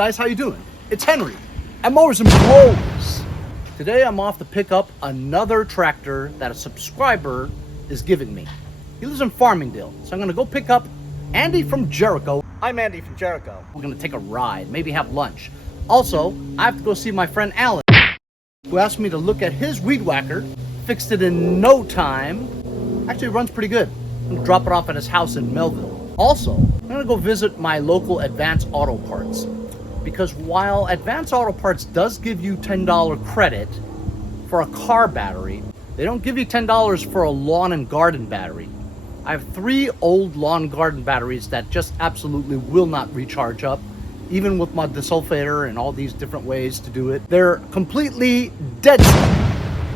guys, how you doing? It's Henry at Mowers and Blowers. Today I'm off to pick up another tractor that a subscriber is giving me. He lives in Farmingdale, so I'm gonna go pick up Andy from Jericho. I'm Andy from Jericho. We're gonna take a ride, maybe have lunch. Also, I have to go see my friend Alan, who asked me to look at his weed whacker. Fixed it in no time. Actually, it runs pretty good. I'm gonna drop it off at his house in Melville. Also, I'm gonna go visit my local Advance Auto Parts, because while Advance Auto Parts does give you $10 credit for a car battery, they don't give you $10 for a lawn and garden battery. I have 3 old lawn and garden batteries that just absolutely will not recharge up, even with my desulfator and all these different ways to do it. They're completely dead.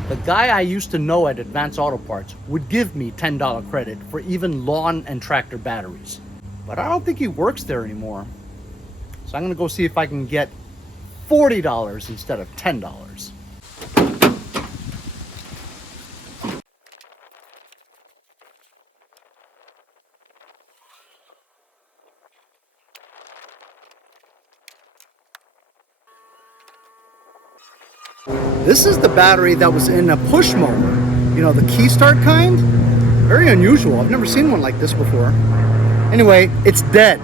The guy I used to know at Advance Auto Parts would give me $10 credit for even lawn and tractor batteries. But I don't think he works there anymore. So I'm gonna go see if I can get $40 instead of $10. This is the battery that was in a push mower. You know, the key start kind? Very unusual. I've never seen one like this before. Anyway, it's dead.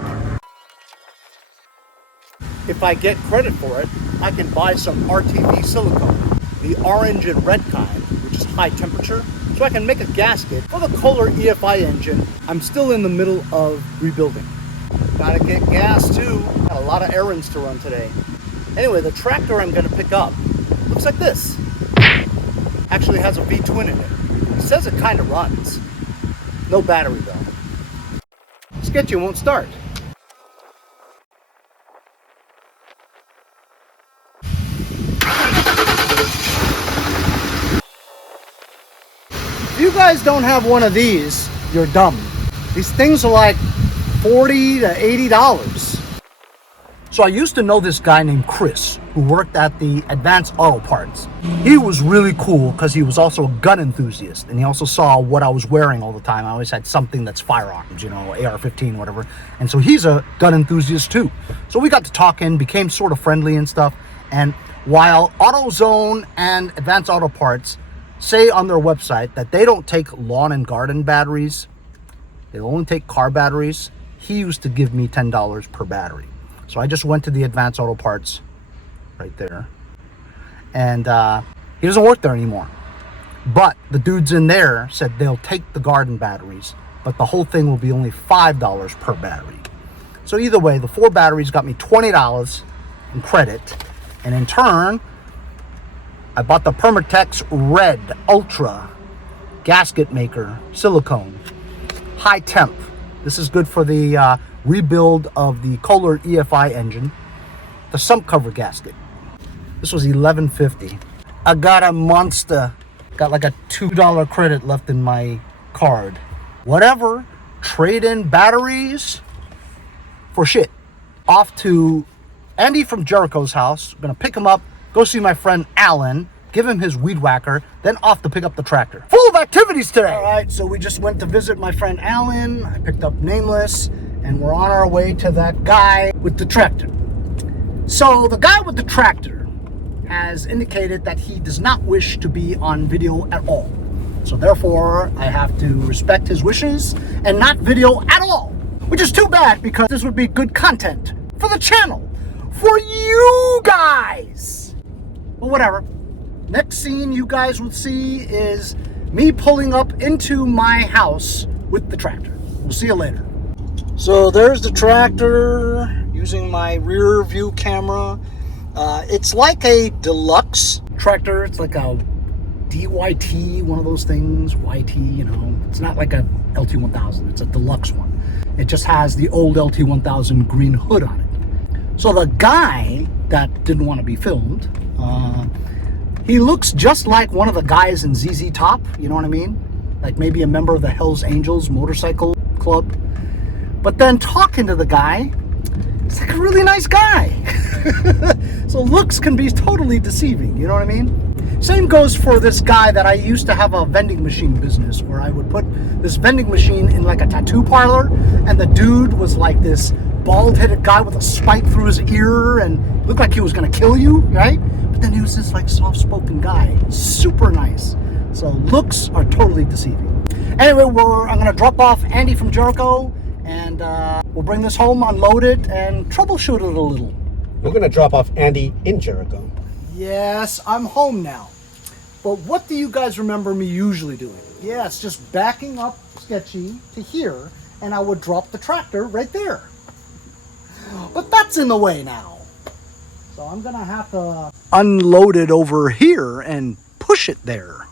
If I get credit for it, I can buy some RTV silicone, the orange and red kind, which is high temperature, so I can make a gasket for the Kohler EFI engine I'm still in the middle of rebuilding. Gotta get gas too. Got a lot of errands to run today. Anyway, the tractor I'm gonna pick up looks like this. Actually has a V-twin in it. It says it kind of runs. No battery though. Sketchy, won't start. If you guys don't have one of these, you're dumb. These things are like $40 to $80. So I used to know this guy named Chris who worked at the Advance Auto Parts. He was really cool because he was also a gun enthusiast, and he also saw what I was wearing all the time. I always had something that's firearms, you know, AR-15, whatever. And so he's a gun enthusiast too. So we got to talking, became sort of friendly and stuff. And while AutoZone and Advance Auto Parts say on their website that they don't take lawn and garden batteries, they only take car batteries, he used to give me $10 per battery. So I just went to the Advance Auto Parts right there, and he doesn't work there anymore. But the dudes in there said they'll take the garden batteries, but the whole thing will be only $5 per battery. So either way, the 4 batteries got me $20 in credit, and in turn, I bought the Permatex Red Ultra gasket maker silicone, high temp. This is good for the rebuild of the Kohler EFI engine, the sump cover gasket. This was $11.50. I got a monster. Got like a $2 credit left in my card. Whatever, trade in batteries for shit. Off to Andy from Jericho's house. I'm gonna pick him up, go see my friend Alan, give him his weed whacker, then off to pick up the tractor. Full of activities today. All right, so we just went to visit my friend Alan. I picked up Nameless, and we're on our way to that guy with the tractor. So the guy with the tractor has indicated that he does not wish to be on video at all. So therefore, I have to respect his wishes and not video at all, which is too bad because this would be good content for the channel, for you guys. But whatever. Next scene you guys will see is me pulling up into my house with the tractor. We'll see you later. So there's the tractor using my rear view camera. It's like a deluxe tractor. It's like a DYT, one of those things, YT, you know. It's not like a LT1000. It's a deluxe one. It just has the old LT1000 green hood on it. So the guy that didn't want to be filmed, he looks just like one of the guys in ZZ Top, you know what I mean? Like maybe a member of the Hells Angels motorcycle club. But then talking to the guy, it's like a really nice guy. So looks can be totally deceiving, you know what I mean? Same goes for this guy that I used to have a vending machine business where I would put this vending machine in like a tattoo parlor, and the dude was like this bald-headed guy with a spike through his ear and looked like he was gonna kill you, right? But then he was this like soft-spoken guy, super nice. So looks are totally deceiving. Anyway, I'm gonna drop off Andy from Jericho, and we'll bring this home, unload it, and troubleshoot it a little. We're gonna drop off Andy in Jericho. Yes, I'm home now. But what do you guys remember me usually doing? Yeah, it's just backing up Sketchy to here, and I would drop the tractor right there. But that's in the way now. So I'm gonna have to unload it over here and push it there.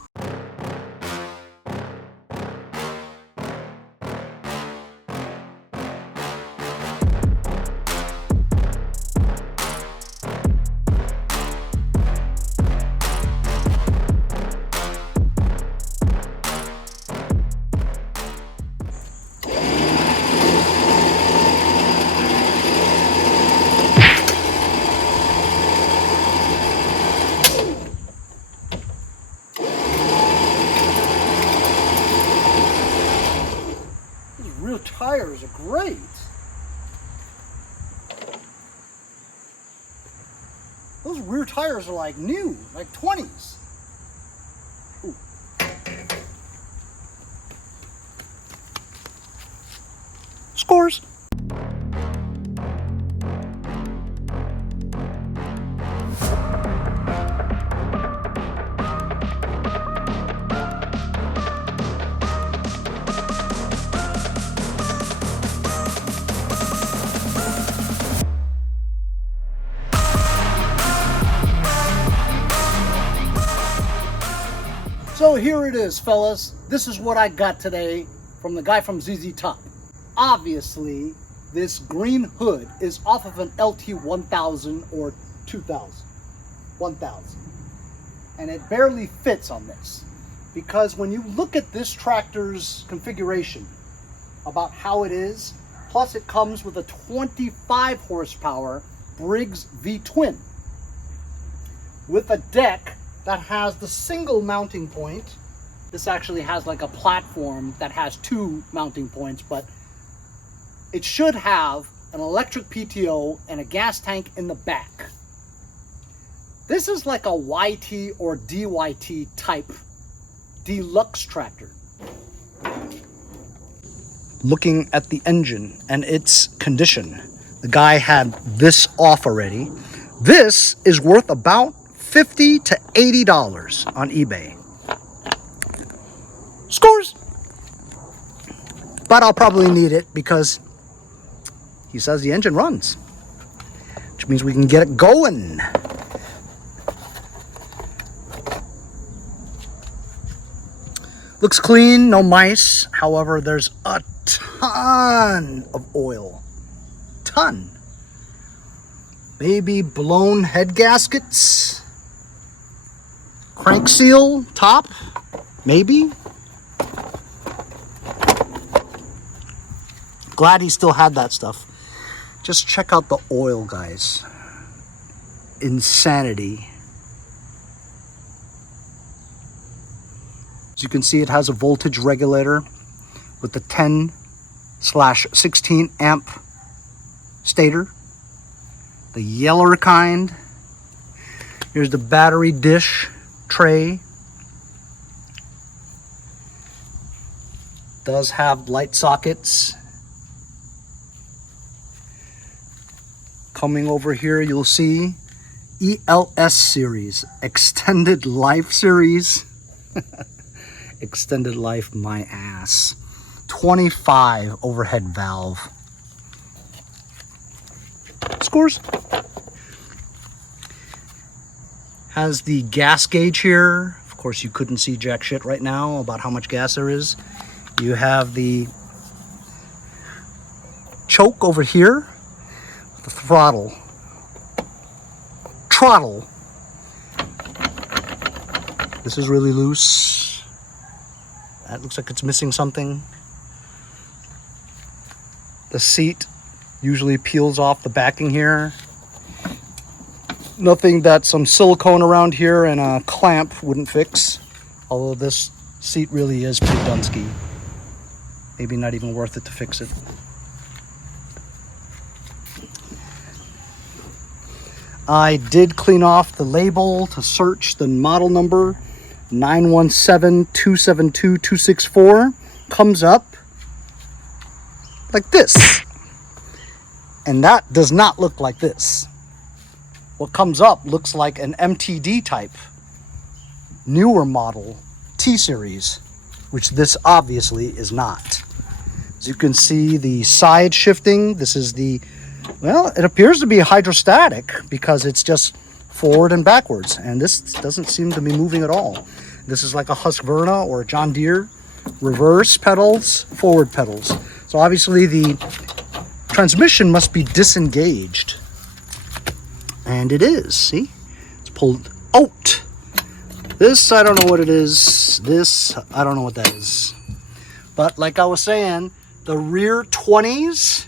Rear tires are great. Those rear tires are like new, like 20s. Ooh. Scores. So here it is, fellas. This is what I got today from the guy from ZZ Top. Obviously, this green hood is off of an LT1000 or 2000. 1000. And it barely fits on this. Because when you look at this tractor's configuration, about how it is, plus it comes with a 25 horsepower Briggs V-twin with a deck that has the single mounting point. This actually has like a platform that has two mounting points, but it should have an electric PTO and a gas tank in the back. This is like a YT or DYT type deluxe tractor. Looking at the engine and its condition, the guy had this off already. This is worth about $50 to $80 on eBay. Scores! But I'll probably need it because he says the engine runs, which means we can get it going. Looks clean, no mice. However, there's a ton of oil. Ton. Maybe blown head gaskets. Crank seal, top, maybe. Glad he still had that stuff. Just check out the oil, guys. Insanity. As you can see, it has a voltage regulator with the 10/16 amp stator. The yeller kind. Here's the battery dish tray. Does have light sockets. Coming over here, you'll see ELS series, extended life series. Extended life, my ass. 25 overhead valve. Scores. Has the gas gauge here. Of course, you couldn't see jack shit right now about how much gas there is. You have the choke over here, the throttle. This is really loose. That looks like it's missing something. The seat usually peels off the backing here. Nothing that some silicone around here and a clamp wouldn't fix. Although this seat really is pretty dunsky. Maybe not even worth it to fix it. I did clean off the label to search the model number. 917-272-264 comes up like this. And that does not look like this. What comes up looks like an MTD type newer model T-Series, which this obviously is not. As you can see, the side shifting, this is the, well, it appears to be hydrostatic because it's just forward and backwards, and this doesn't seem to be moving at all. This is like a Husqvarna or a John Deere. Reverse pedals, forward pedals. So obviously the transmission must be disengaged. And it is, see? It's pulled out. This, I don't know what it is. This, I don't know what that is. But like I was saying, the rear 20s,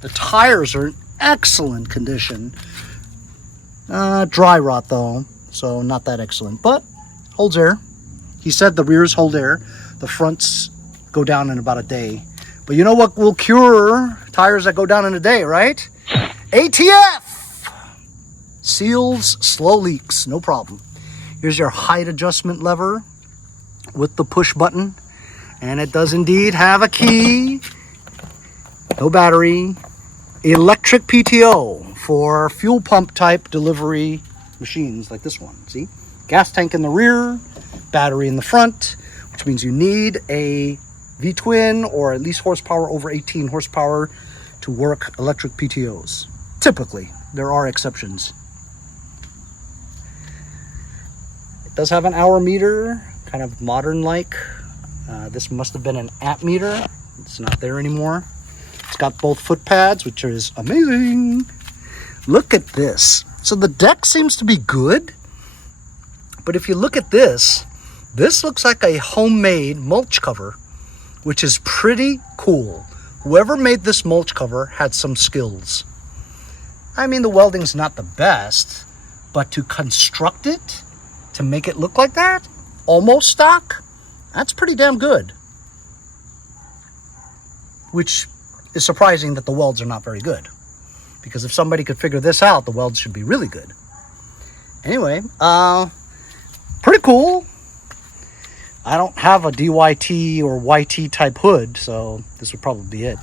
the tires are in excellent condition. Dry rot though, so not that excellent, but holds air. He said the rears hold air. The fronts go down in about a day. But you know what will cure tires that go down in a day, right? ATF! Seals, slow leaks, no problem. Here's your height adjustment lever with the push button. And it does indeed have a key. No battery. Electric PTO for fuel pump type delivery machines like this one. See? Gas tank in the rear, battery in the front, which means you need a V-twin or at least horsepower over 18 horsepower to work electric PTOs. Typically, there are exceptions. It does have an hour meter, kind of modern-like. This must have been an amp meter. It's not there anymore. It's got both foot pads, which is amazing. Look at this. So the deck seems to be good, but if you look at this, this looks like a homemade mulch cover, which is pretty cool. Whoever made this mulch cover had some skills. I mean, the welding's not the best, but to construct it, to make it look like that, almost stock, that's pretty damn good. Which is surprising that the welds are not very good. Because if somebody could figure this out, the welds should be really good. Anyway, pretty cool. I don't have a DYT or YT type hood, so this would probably be it.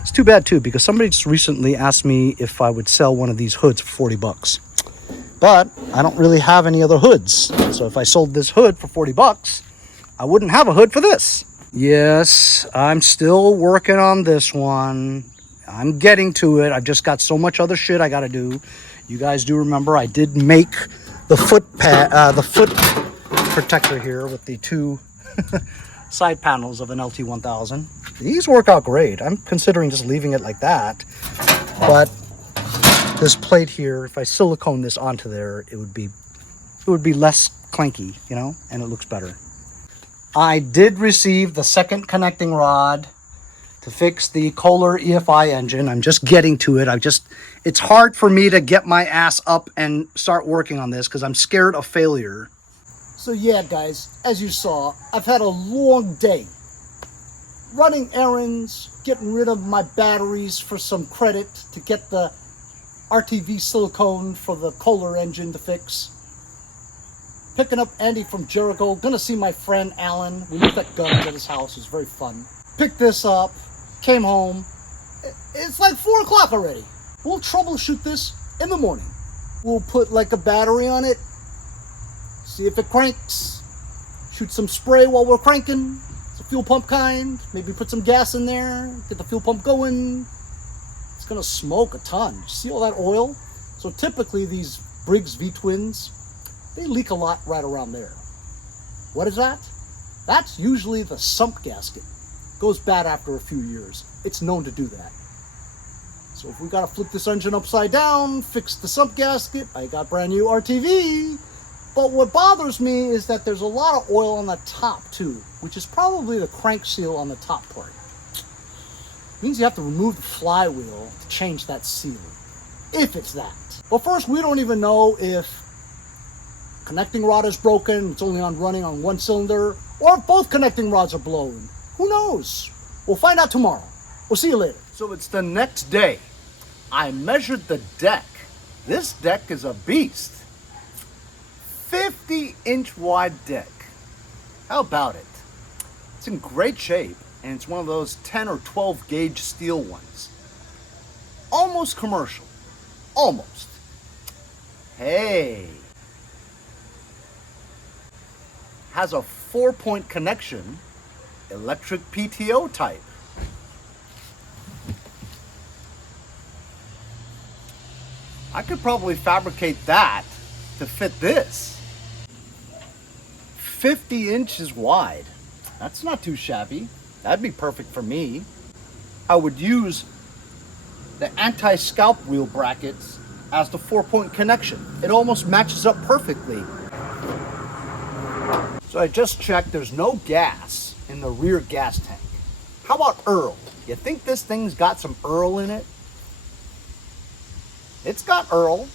It's too bad too, because somebody just recently asked me if I would sell one of these hoods for 40 bucks. But I don't really have any other hoods. So if I sold this hood for 40 bucks, I wouldn't have a hood for this. Yes, I'm still working on this one. I'm getting to it. I've just got so much other shit I gotta do. You guys do remember I did make the foot protector here with the two side panels of an LT1000. These work out great. I'm considering just leaving it like that. But this plate here, if I silicone this onto there, it would be less clanky, you know, and it looks better. I did receive the second connecting rod to fix the Kohler EFI engine. I'm just getting to it. It's hard for me to get my ass up and start working on this because I'm scared of failure. So yeah, guys, as you saw, I've had a long day. Running errands, getting rid of my batteries for some credit to get the RTV silicone for the Kohler engine to fix. Picking up Andy from Jericho. Gonna see my friend Alan. We looked at guns at his house. It was very fun. Picked this up. Came home. It's like 4 o'clock already. We'll troubleshoot this in the morning. We'll put like a battery on it. See if it cranks. Shoot some spray while we're cranking. It's a fuel pump kind. Maybe put some gas in there. Get the fuel pump going. It's gonna smoke a ton. See all that oil? So typically these Briggs V-twins, they leak a lot right around there. What is that? That's usually the sump gasket. Goes bad after a few years. It's known to do that. So if we gotta flip this engine upside down, fix the sump gasket, I got brand new RTV. But what bothers me is that there's a lot of oil on the top too, which is probably the crank seal on the top part. It means you have to remove the flywheel to change that seal, if it's that. But first, we don't even know if connecting rod is broken, it's only running on one cylinder, or if both connecting rods are blown. Who knows? We'll find out tomorrow. We'll see you later. So it's the next day. I measured the deck This deck is a beast. 50-inch wide deck. How about it? It's in great shape, and it's one of those 10 or 12 gauge steel ones. Almost commercial. Almost. Hey. Has a 4-point connection, electric PTO type. I could probably fabricate that to fit this. 50 inches wide. That's not too shabby. That'd be perfect for me. I would use the anti-scalp wheel brackets as the 4-point connection. It almost matches up perfectly. So I just checked, there's no gas in the rear gas tank. How about Earl? You think this thing's got some Earl in it? It's got Earl.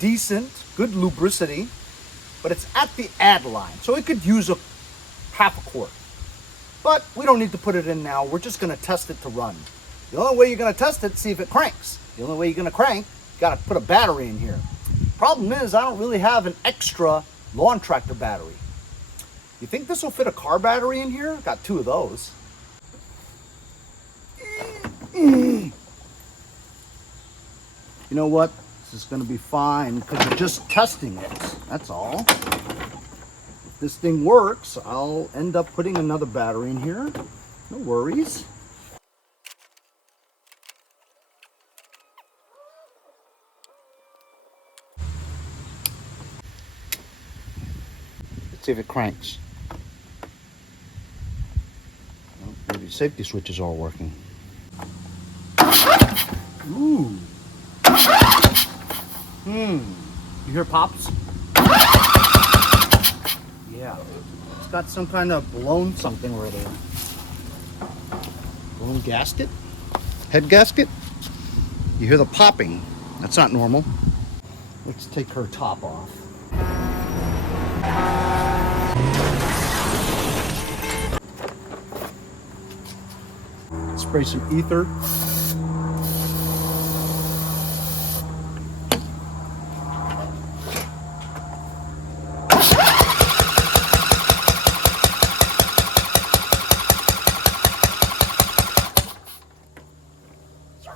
Decent, good lubricity, but it's at the add line, so it could use a half a quart. But we don't need to put it in now. We're just gonna test it to run. The only way you're gonna test it, see if it cranks. The only way you're gonna crank, you gotta put a battery in here. Problem is, I don't really have an extra Lawntractor battery. You think this will fit a car battery in here? Got 2 of those. You know what? This is gonna be fine because you're just testing it. That's all. If this thing works, I'll end up putting another battery in here. No worries. Let's see if it cranks. Well, maybe safety switches are working. Ooh. You hear pops? Yeah. It's got some kind of blown something right there. Blown gasket? Head gasket? You hear the popping. That's not normal. Let's take her top off. Spray some ether.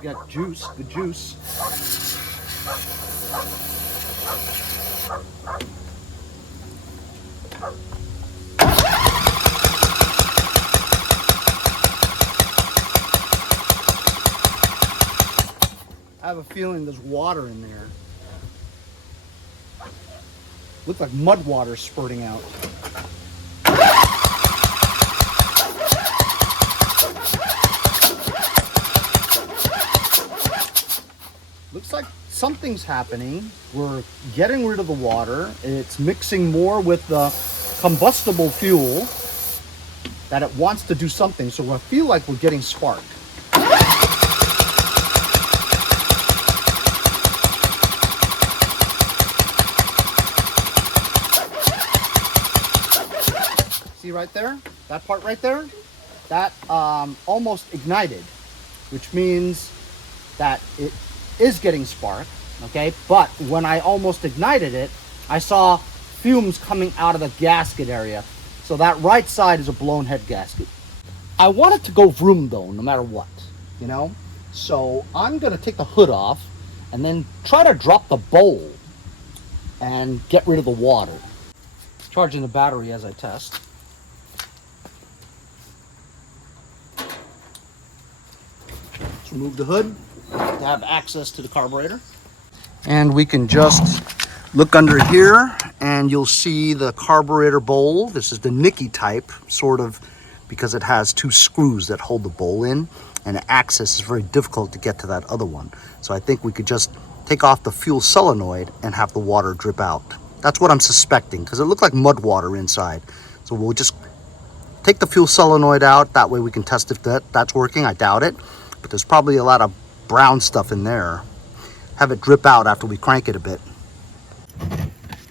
We got juice, good juice. I have a feeling there's water in there. Looks like mud water spurting out. Looks like something's happening. We're getting rid of the water. It's mixing more with the combustible fuel that it wants to do something. So I feel like we're getting spark. See right there? That part right there? That almost ignited, which means that it is getting spark, okay? But when I almost ignited it, I saw fumes coming out of the gasket area. So that right side is a blown head gasket. I want it to go vroom though, no matter what, you know? So I'm gonna take the hood off and then try to drop the bowl and get rid of the water. Charging the battery as I test. Let's remove the hood to have access to the carburetor. And we can just look under here and you'll see the carburetor bowl. This is the Nicky type, sort of, because it has 2 screws that hold the bowl in, and the access is very difficult to get to that other one. So I think we could just take off the fuel solenoid and have the water drip out. That's what I'm suspecting, because it looked like mud water inside. So we'll just take the fuel solenoid out. That way we can test if that's working. I doubt it, but there's probably a lot of brown stuff in there. Have it drip out after we crank it a bit.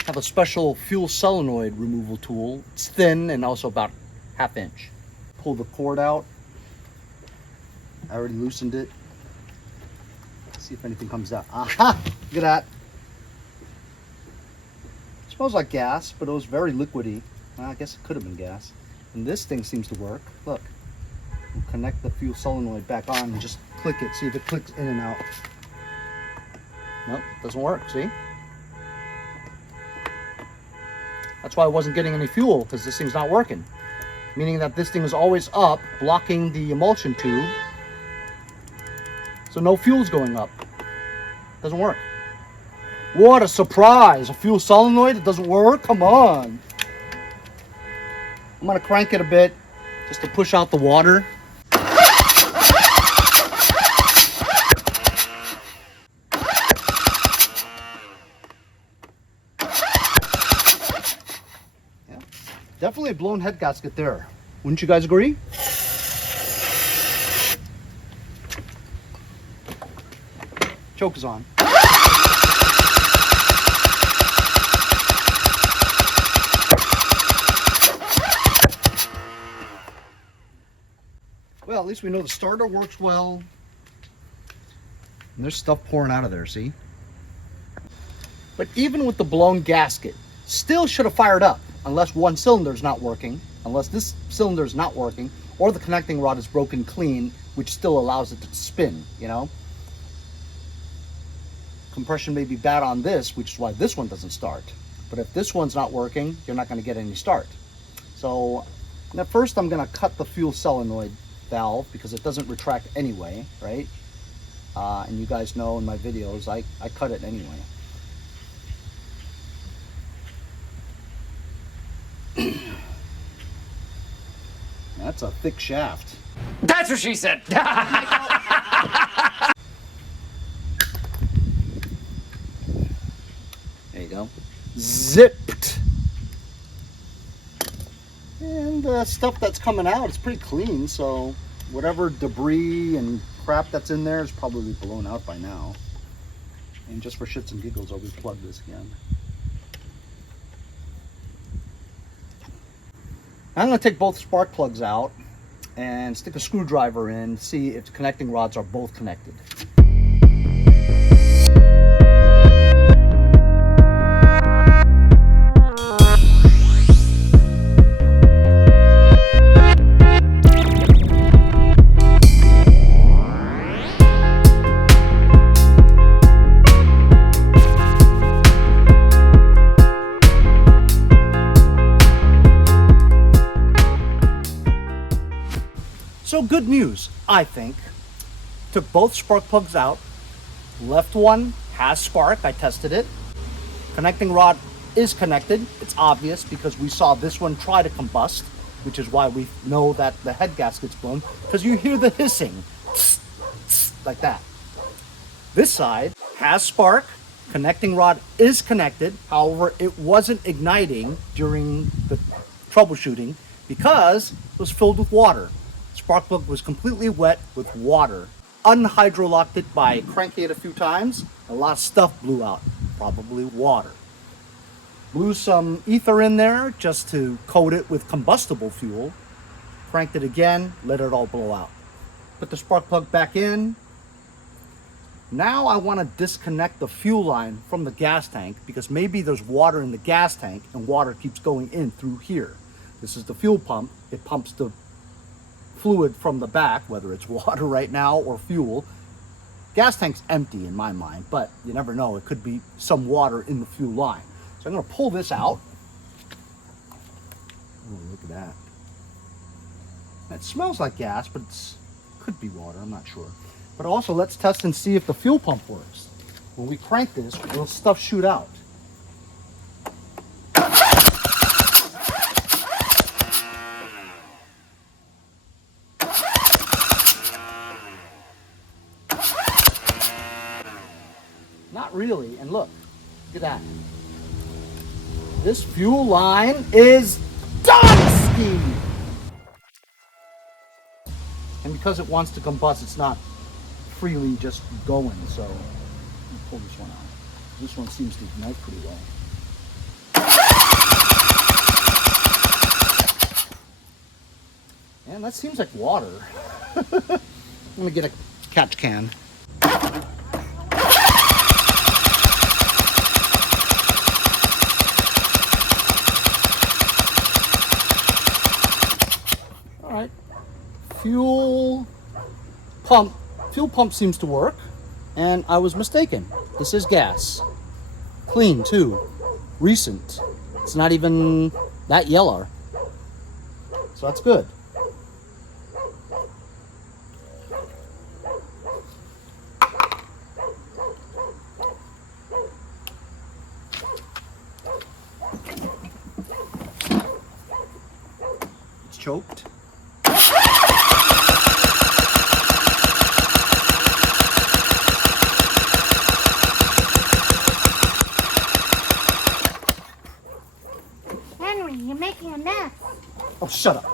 Have a special fuel solenoid removal tool. It's thin and also about 1/2 inch. Pull the cord out. I already loosened it. See if anything comes out. Aha! Look at that. It smells like gas, but it was very liquidy. Well, I guess it could have been gas. And this thing seems to work. Look. We'll connect the fuel solenoid back on and just click it. See if it clicks in and out. Nope, doesn't work. See? That's why I wasn't getting any fuel, because this thing's not working. Meaning that this thing is always up, blocking the emulsion tube. So no fuel's going up. Doesn't work. What a surprise! A fuel solenoid that doesn't work? Come on! I'm gonna crank it a bit just to push out the water. Yeah, definitely a blown head gasket there. Wouldn't you guys agree? Choke is on. Well, at least we know the starter works well. And there's stuff pouring out of there, see? But even with the blown gasket, still should have fired up unless one cylinder is not working, unless this cylinder is not working, or the connecting rod is broken clean, which still allows it to spin, you know? Compression may be bad on this, which is why this one doesn't start. But if this one's not working, you're not going to get any start. So at first I'm going to cut the fuel solenoid valve because it doesn't retract anyway, right? And you guys know in my videos I cut it anyway. That's a thick shaft. That's what she said. There you go. Zipped. And the stuff that's coming out is pretty clean, so whatever debris and crap that's in there is probably blown out by now. And just for shits and giggles, I'll replug this again. I'm going to take both spark plugs out and stick a screwdriver in to see if the connecting rods are both connected. So good news, I think. Took both spark plugs out. Left one has spark, I tested it. Connecting rod is connected. It's obvious because we saw this one try to combust, which is why we know that the head gasket's blown, because you hear the hissing, like that. This side has spark. Connecting rod is connected. However, it wasn't igniting during the troubleshooting because it was filled with water. Spark plug was completely wet with water. Unhydrolocked it by cranking it a few times. A lot of stuff blew out, probably water. Blew some ether in there just to coat it with combustible fuel. Cranked it again, let it all blow out. Put the spark plug back in. Now I want to disconnect the fuel line from the gas tank because maybe there's water in the gas tank and water keeps going in through here. This is the fuel pump. It pumps the fluid from the back, whether it's water right now or fuel. Gas tank's empty in my mind, but you never know. It could be some water in the fuel line. So I'm going to pull this out. Oh, look at that. It smells like gas, but it could be water. I'm not sure. But also, let's test and see if the fuel pump works. When we crank this, will stuff shoot out? Not really. And look at that. This fuel line is dusty. And because it wants to combust, it's not freely just going. So, let me pull this one out. This one seems to ignite pretty well. And that seems like water. Let me get a catch can. fuel pump seems to work, and I was mistaken. This is gas. Clean too. Recent. It's not even that yellow. So that's good. It's choked. Henry, you're making a mess. Oh, shut up.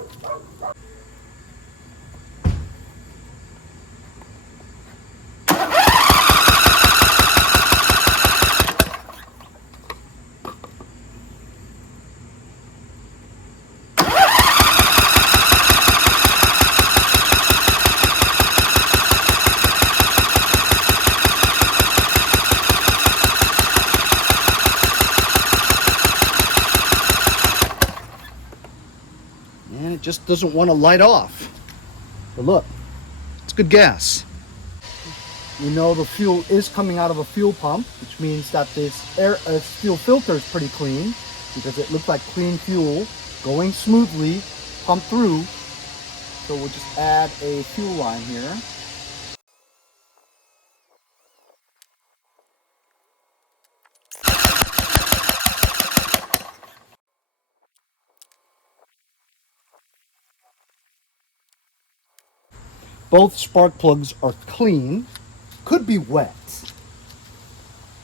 And it just doesn't want to light off. But look, it's good gas. You know the fuel is coming out of a fuel pump, which means that this fuel filter is pretty clean because it looks like clean fuel going smoothly, pumped through. So we'll just add a fuel line here. Both spark plugs are clean, could be wet.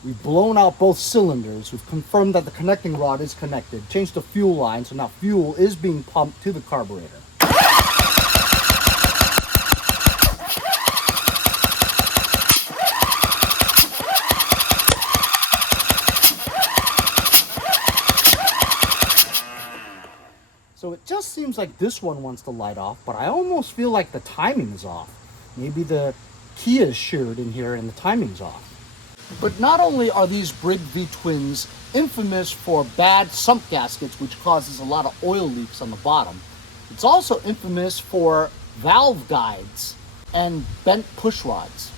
We've blown out both cylinders. We've confirmed that the connecting rod is connected. Changed the fuel line, so now fuel is being pumped to the carburetor. So it just seems like this one wants to light off, but I almost feel like the timing is off. Maybe the key is sheared in here and the timing's off. But not only are these Brigg V-twins infamous for bad sump gaskets, which causes a lot of oil leaks on the bottom, it's also infamous for valve guides and bent push rods.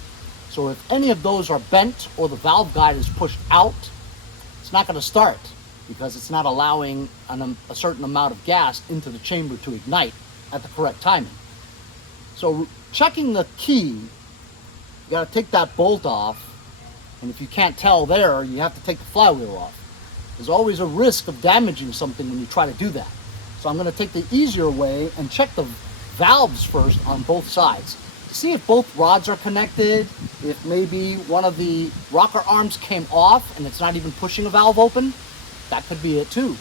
So if any of those are bent or the valve guide is pushed out, it's not going to start because it's not allowing a certain amount of gas into the chamber to ignite at the correct timing. So checking the key, you got to take that bolt off, and if you can't tell there, you have to take the flywheel off. There's always a risk of damaging something when you try to do that. So I'm going to take the easier way and check the valves first on both sides. See if both rods are connected, if maybe one of the rocker arms came off and it's not even pushing a valve open. That could be it too.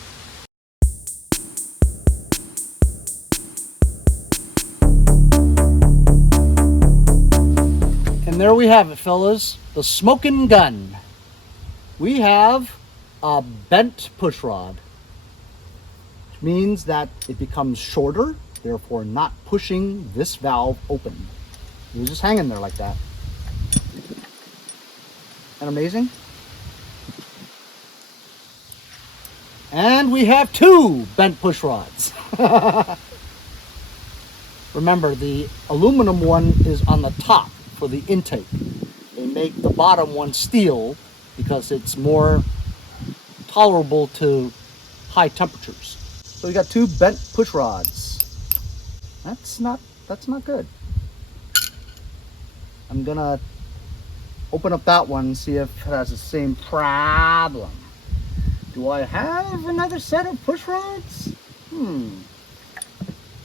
And there we have it, fellas, the smoking gun. We have a bent push rod, which means that it becomes shorter, therefore not pushing this valve open. It was just hanging there like that. Isn't amazing? And we have two bent push rods. Remember, the aluminum one is on the top for the intake. They make the bottom one steel because it's more tolerable to high temperatures. So we got two bent push rods. That's not good. I'm gonna open up that one and see if it has the same problem. Do I have another set of push rods?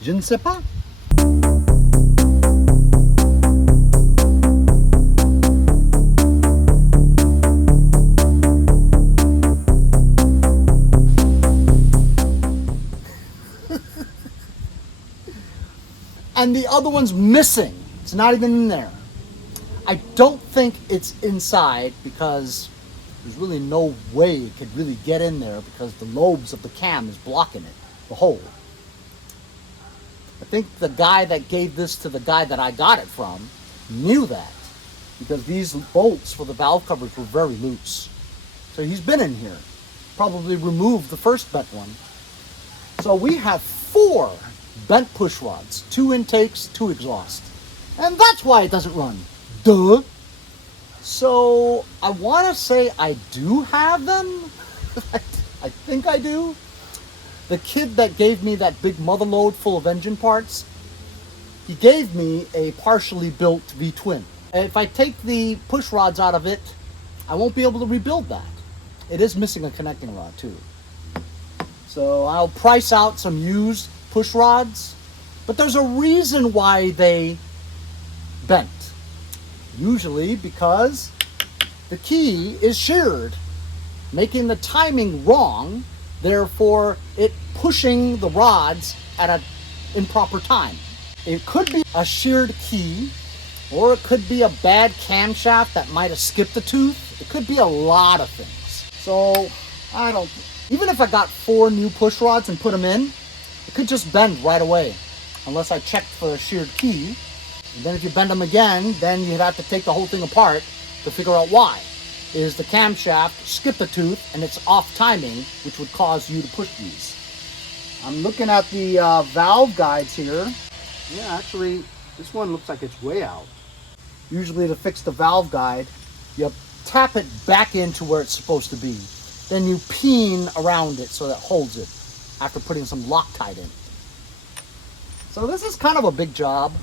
Je ne sais pas. And the other one's missing. It's not even in there. I don't think it's inside because there's really no way it could really get in there because the lobes of the cam is blocking it, the hole. I think the guy that gave this to the guy that I got it from knew that because these bolts for the valve covers were very loose. So he's been in here, probably removed the first bent one. So we have 4 bent push rods, 2 intakes, 2 exhaust. And that's why it doesn't run. Duh. So I want to say I do have them. I think I do. The kid that gave me that big mother load full of engine parts, he gave me a partially built V-twin. If I take the push rods out of it, I won't be able to rebuild that. It is missing a connecting rod too. So I'll price out some used push rods, but there's a reason why they bent. Usually because the key is sheared, making the timing wrong, therefore it pushing the rods at an improper time. It could be a sheared key, or it could be a bad camshaft that might have skipped a tooth. It could be a lot of things. So even if I got 4 new push rods and put them in, it could just bend right away, unless I checked for a sheared key. And then if you bend them again, then you'd have to take the whole thing apart to figure out why. Is the camshaft skipped a tooth and it's off timing, which would cause you to push these. I'm looking at the valve guides here. Yeah, actually, this one looks like it's way out. Usually to fix the valve guide, you tap it back into where it's supposed to be. Then you peen around it so that holds it after putting some Loctite in. So this is kind of a big job.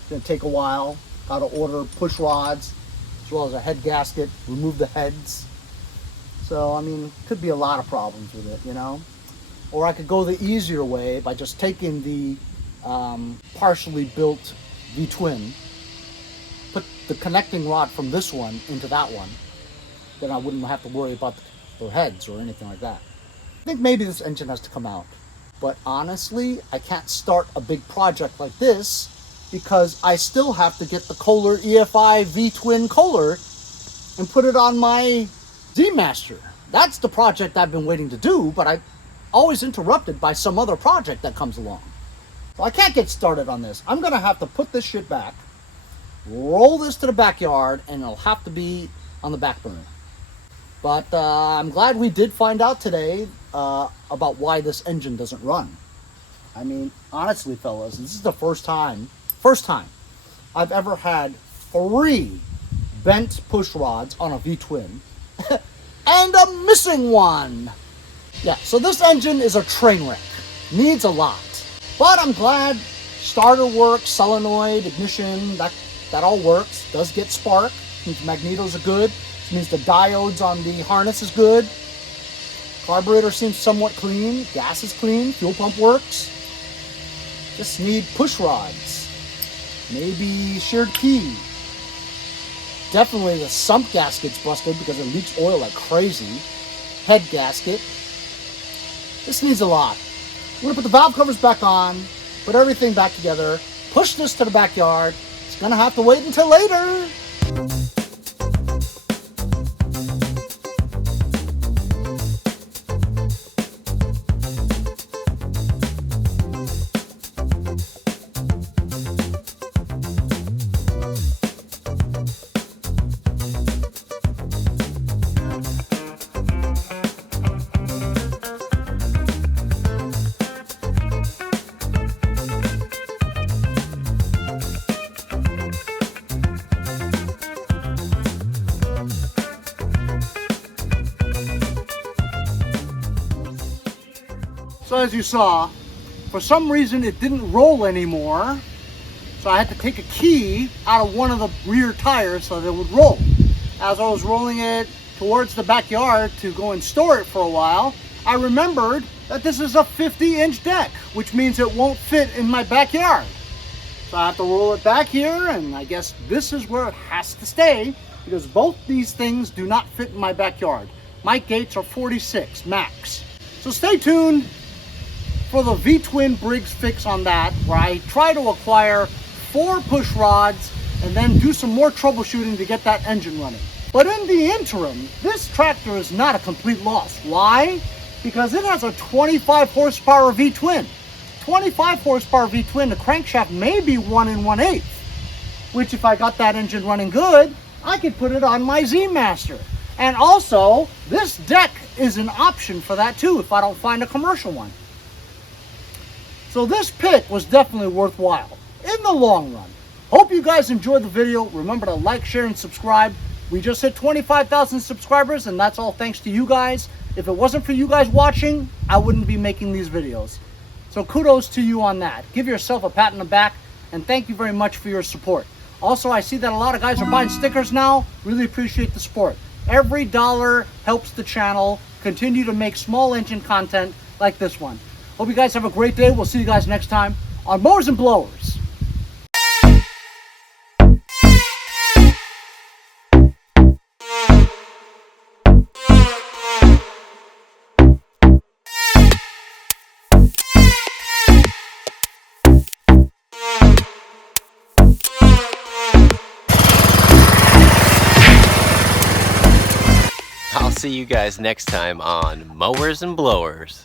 It's gonna take a while. Gotta order push rods, as well as a head gasket, remove the heads. So, I mean, could be a lot of problems with it, you know? Or I could go the easier way by just taking the partially built V-twin, put the connecting rod from this one into that one. Then I wouldn't have to worry about the heads or anything like that. I think maybe this engine has to come out. But honestly, I can't start a big project like this because I still have to get the Kohler EFI V-twin Kohler and put it on my Z-Master. That's the project I've been waiting to do, but I'm always interrupted by some other project that comes along. So I can't get started on this. I'm gonna have to put this shit back, roll this to the backyard, and it'll have to be on the back burner. But I'm glad we did find out today about why this engine doesn't run. I mean, honestly, fellas, this is the first time I've ever had 3 bent push rods on a V-twin and a missing one. Yeah, so this engine is a train wreck. Needs a lot. But I'm glad starter works, solenoid, ignition, that all works. Does get spark. Means magnetos are good. Means the diodes on the harness is good. Carburetor seems somewhat clean. Gas is clean. Fuel pump works. Just need push rods. Maybe sheared key. Definitely the sump gasket's busted because it leaks oil like crazy. Head gasket. This needs a lot. We're gonna put the valve covers back on, put everything back together, push this to the backyard. It's gonna have to wait until later. So as you saw, for some reason it didn't roll anymore. So I had to take a key out of one of the rear tires so that it would roll. As I was rolling it towards the backyard to go and store it for a while, I remembered that this is a 50-inch deck, which means it won't fit in my backyard. So I have to roll it back here, and I guess this is where it has to stay because both these things do not fit in my backyard. My gates are 46 max. So stay tuned for the V-twin Briggs fix on that, where I try to acquire 4 push rods and then do some more troubleshooting to get that engine running. But in the interim, this tractor is not a complete loss. Why? Because it has a 25 horsepower V-twin. 25 horsepower V-twin, the crankshaft may be 1 1/8, which if I got that engine running good, I could put it on my Z-Master. And also, this deck is an option for that too if I don't find a commercial one. So this pick was definitely worthwhile in the long run. Hope you guys enjoyed the video. Remember to like, share, and subscribe. We just hit 25,000 subscribers, and that's all thanks to you guys. If it wasn't for you guys watching, I wouldn't be making these videos. So kudos to you on that. Give yourself a pat on the back, and thank you very much for your support. Also, I see that a lot of guys are buying stickers now. Really appreciate the support. Every dollar helps the channel continue to make small engine content like this one. Hope you guys have a great day. We'll see you guys next time on Mowers and Blowers. I'll see you guys next time on Mowers and Blowers.